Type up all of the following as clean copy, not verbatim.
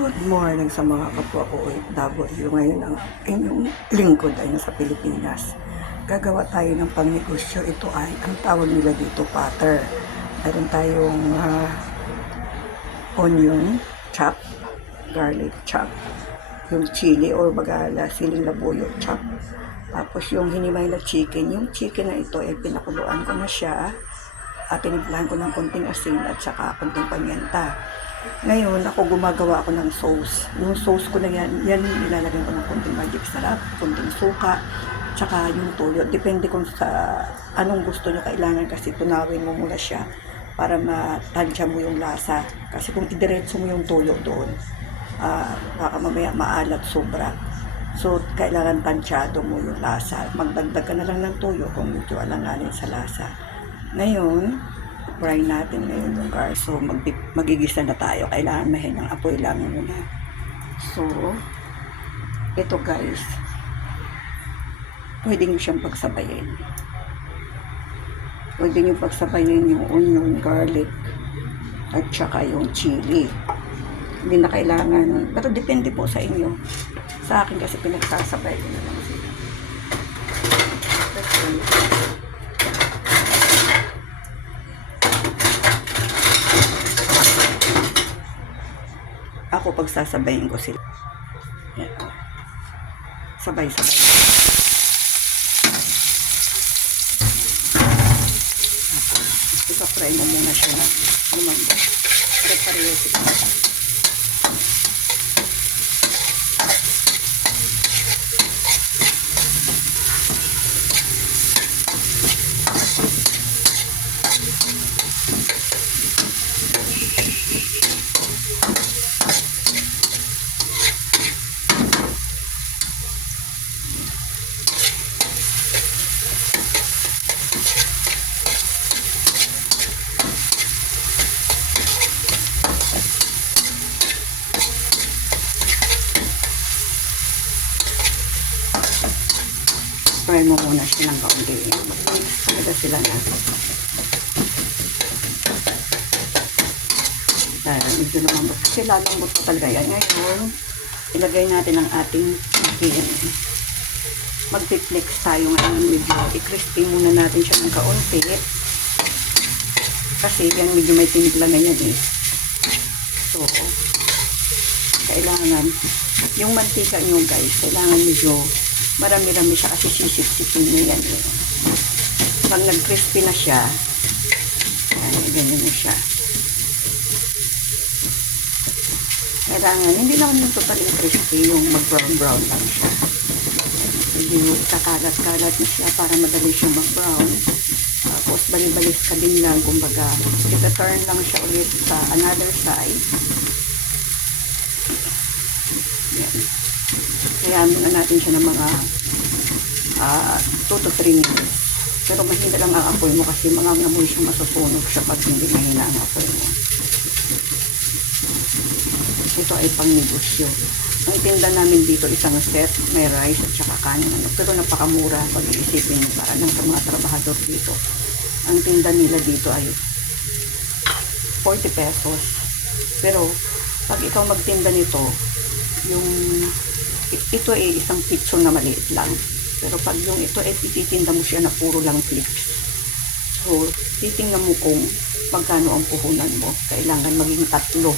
Good morning sa mga kapwa ko OFW. Ngayon ang inyong lingkod ay nasa Pilipinas. Gagawa tayo ng pangnegosyo. Ito ay, ang tawag nila dito, butter. Meron tayong onion chop, garlic chop, yung chili or bagala, siling labuyo chop. Tapos yung hinimay na chicken. Yung chicken na ito ay pinakuluan ko na siya. At tinimplahan ko ng konting asin at saka konting pamienta. Ngayon, ako gumagawa ako ng sauce. Yung sauce ko na yan ilalagyan ko ng konting magic sarap, konting suka, tsaka yung toyo. Depende kung sa anong gusto nyo kailangan kasi tunawin mo muna siya para matansya mo yung lasa. Kasi kung idiretso mo yung toyo doon, baka mamaya maalat sobra. So, kailangan tansyado mo yung lasa. Magdagdag ka na lang ng toyo kung medyo alanganin sa lasa. Ngayon, fry natin ngayon yung garlic. So, magigisa na tayo. Kailangan mahinang apoy lang muna. So, ito guys, pwede nyo siyang pagsabayin. Pwede nyo pagsabayin yung onion, garlic, at saka yung chili. Hindi na kailangan. Pero depende po sa inyo. Sa akin kasi pinagsasabay ko na lang sila. Ako pagsasabayin ko sila. Yan. Sabay-sabay. Ipapray mo muna siya na lumambot. Pare-pareho sila. Fry mo muna siya ng kaunti. Talaga sila na. Medyo lumambot. Kasi lalambot ko talaga yan. Ngayon, ilagay natin ang ating chicken. Mag-flex tayo ngayon. Medyo i-crispy muna natin siya ng kaunti. Kasi yan medyo may tinimpla na yan eh. So, kailangan yung mantika nyo guys, kailangan medyo marami-rami siya kasi sisip-sipin nyo yan eh. Pag nag-crispy na siya, ganyan na siya. Kailangan, hindi naman yung totally crispy, yung mag-brown-brown lang siya. Medyo kakalat-kalat na siya para madali siyang mag-brown. Tapos balibalis ka din lang, kumbaga, ita-turn lang siya ulit sa another side. Yan. Kaya muna natin siya ng mga 2 to 3 minutes. Pero mahina lang ang apoy mo kasi mangangamoy siya, masusunog siya pag hindi mahina ang apoy mo. Ito ay pangnegosyo. Ang tinda namin dito isang set, may rice at saka kanin. Pero napakamura pag iisipin mo para lang sa mga trabahador dito. Ang tinda nila dito ay 40 pesos. Pero pag ikaw magtinda nito, ito ay isang pizzo na maliit lang. Pero pag yung ito ay ititinda mo siya na puro lang flakes. So, titingnan mo kung magkano ang puhunan mo. Kailangan maging tatlo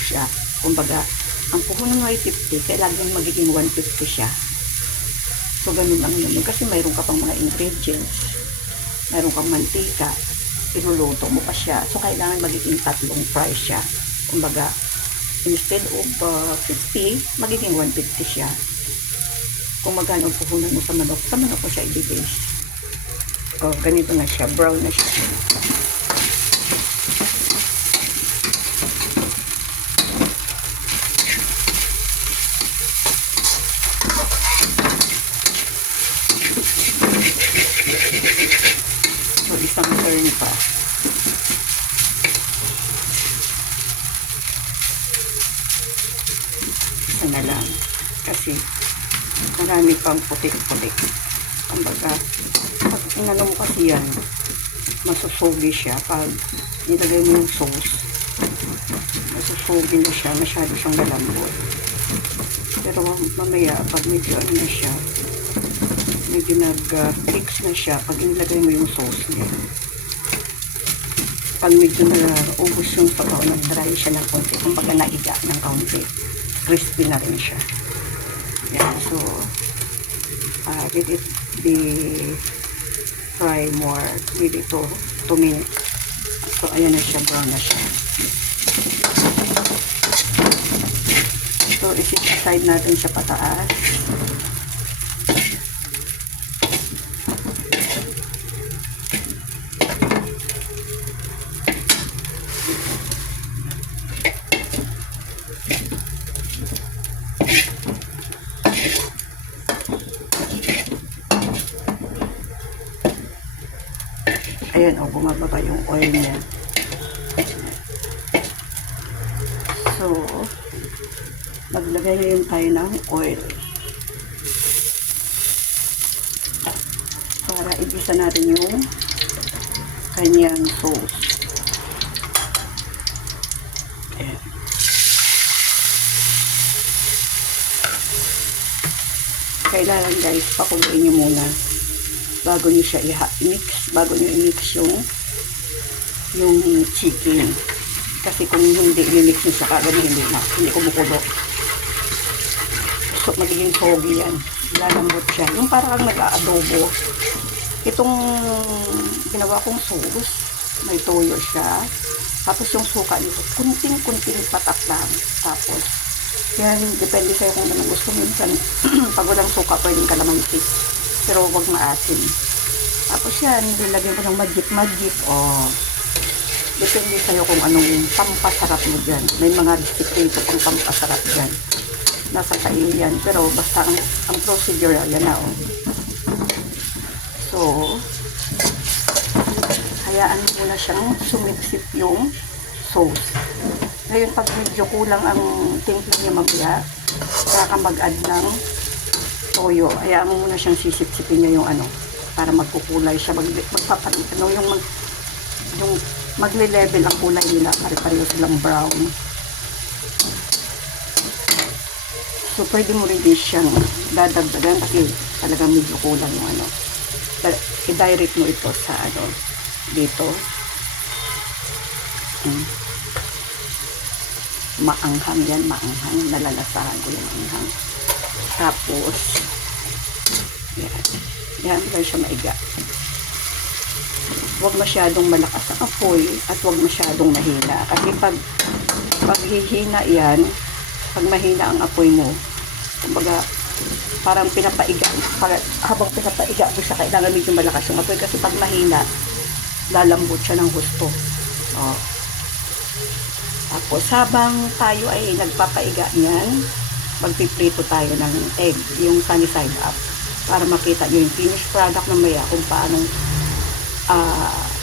siya. Kumbaga, ang puhunan mo ay 50, kailangan magiging 150 siya. So, ganun lang yun. Kasi mayroon ka pang mga ingredients. Mayroon kang mantika. Iluluto mo pa siya. So, kailangan magiging tatlong price siya. Kumbaga, instead of 50, magiging 150 siya. Kung magkano ang puhunan mo sa manok mo siya i-base. Oh, ganito na siya. Brown na siya. So, isang turn pa. Isa na lang. Kasi, marami pang putik-putik. Kumbaga, pag inano mo kasi yan, masusugi siya pag nilagay mo yung sauce. susugi na siya, masyado siyang malambot. Pero mamaya, pag medyo ano na siya, medyo nag-fix na siya, pag inilagay mo yung sauce niya. Pag medyo na-ubos yung sabaw, nag-dry siya ng konti, kumbaga naiga ng konti, crispy na rin siya. Yan, so, let it be fry more, maybe 2 minutes. So, ayan na siya, brown na siya. So, isit aside natin siya pataas. Ayan, o, bumababa yung oil niya. So, maglagay ngayon tayo ng oil. Para igisa natin yung kanyang sauce. Ayan. Kailangan guys, pakuluin nyo muna bago nyo siya i-mix, bago nyo i-mix yung chicken. Kasi kung hindi i-mix nyo siya kagad, hindi kumukulo. So, magiging soggy yan. Lalambot siya. Yung parang nag-aadobo. Itong ginawa kong sauce, may toyo siya. Tapos yung suka nito, kunting-kunting patak lang. Tapos, yan, depende sa'yo kung anong gusto. Minsan, pag walang suka, pwedeng kalamansi. Pero huwag maasin. Tapos yan, nilagyan ko ng magic. Oh, depende sa'yo kung anong pampasarap mo dyan. May mga sikreto pang pampasarap dyan. Nasa kayo yan. Pero basta ang procedure, yan na. Oh. So, hayaan mo na siyang sumipsip yung sauce. Ngayon, pag medyo kulang ang timpla niya mamaya, kaya ka mag-add ng toyo. Hayaan mo muna siyang sisip-sipin niya yung ano, para magkukulay siya. Yung magle-level ang kulay nila, pare-pareho silang brown. So, pwede mo rin din siyang dadagdagan kasi talagang medyo kulang yung ano. I-direct mo ito sa ano, dito. Maanghang yan, maanghang. Nalalasahan ko yung anghang. Tapos, yan lang siya maiga. Huwag masyadong malakas ang apoy at huwag masyadong mahina. Kasi pag hihina yan, pag mahina ang apoy mo, kumbaga, parang pinapaiga. Habang pinapaiga mo siya, kailangan medyo malakas yung apoy. Kasi pag mahina, lalambot siya ng gusto. Oh. Tapos, habang tayo ay nagpapaiga niyan, magpiprito tayo ng egg, yung sunny side up, para makita nyo yung finished product na maya kung paano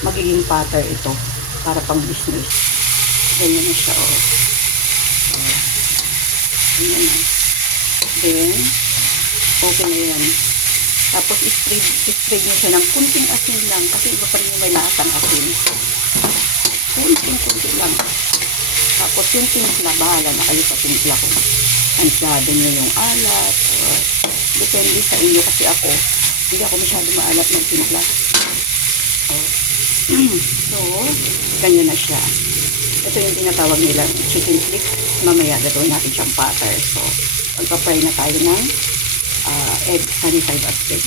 magiging pattern ito para pang business. Ganyan na siya, oh. Ganyan na. Then, okay na yan. Tapos, spread nyo siya ng kunting asin lang, kasi iba pa rin yung may lasang asin. Kunting lang. Tapos, yung timpla, bahala na kayo sa timpla ko. Ansyado nyo yung alat, or depende sa inyo, kasi ako, hindi ako masyado maalat ng timpla. So, ganyan na siya. Ito yung tinatawag nila chicken flakes. Mamaya gagawin natin siyang pattern. So, magpa-fry na tayo ng egg, sunny side up egg.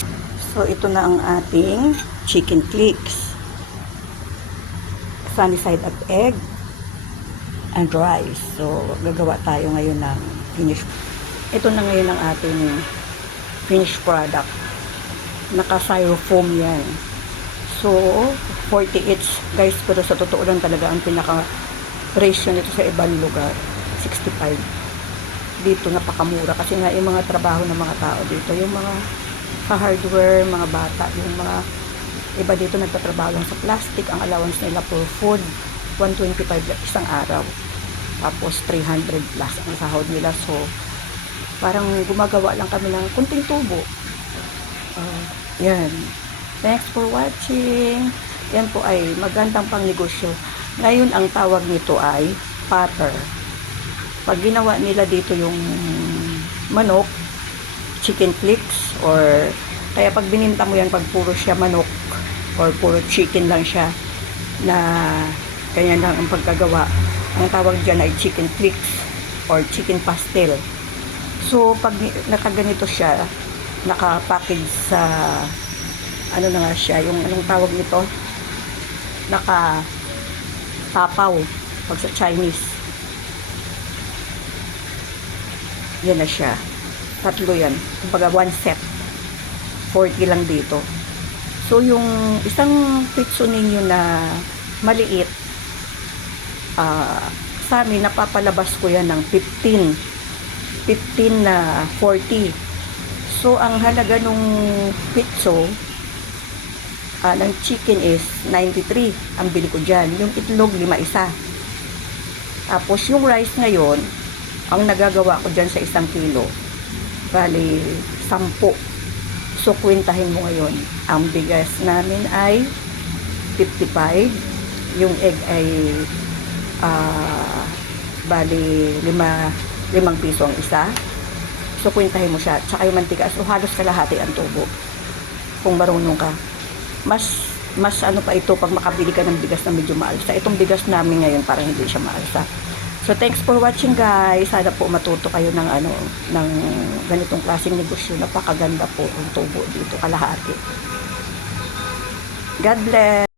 So, ito na ang ating chicken flakes. Sunny side up egg and rice. So, gagawa tayo ngayon ng finished. Ito na ngayon ang ating finished product. Naka-styrofoam yan. So, 48 guys, pero sa totoo lang talaga ang pinaka-ratio nito sa ibang lugar, 65. Dito napakamura kasi nga yung mga trabaho ng mga tao dito, yung mga hardware, mga bata, yung mga iba dito nagtatrabaho sa plastic, ang allowance nila for food, 125 isang araw. Tapos 300 plus ang sahod nila. So, parang gumagawa lang kami ng kunting tubo. Yan. Thanks for watching. Yan po ay magandang pang negosyo. Ngayon, ang tawag nito ay pattern. Pag ginawa nila dito yung manok, chicken flakes, or kaya pag bininta mo yan, pag puro siya manok or puro chicken lang siya na kanya lang ang pagkagawa, ang tawag dyan ay chicken flakes or chicken pastel. So pag nakaganito siya, naka-package sa ano na nga siya, yung anong tawag nito, naka-tapaw pag sa Chinese, yan na siya. Tatlo yan. Kumbaga, one set. 40 lang dito. So, yung isang pizza ninyo na maliit, sa amin, napapalabas ko yan ng 15 na 40. So, ang halaga nung pizza, ng chicken is 93. Ang bili ko dyan. Yung itlog, 5 isa. Tapos, yung rice ngayon, ang nagagawa ko dyan sa 1 kilo, bali 10. So kwentahin mo ngayon, ang bigas namin ay 55, yung egg ay bali 5 piso ang isa. So kwentahin mo siya, tsaka yung mantika, so halos kalahati ang tubo kung marunong ka. Mas ano pa ito pag makabili ka ng bigas na medyo maalsa. Itong bigas namin ngayon parang hindi siya maalsa. So, thanks for watching, guys. Sana po matuto kayo ng ng ganitong klaseng negosyo. Napakaganda po ang tubo dito, kalahati. God bless.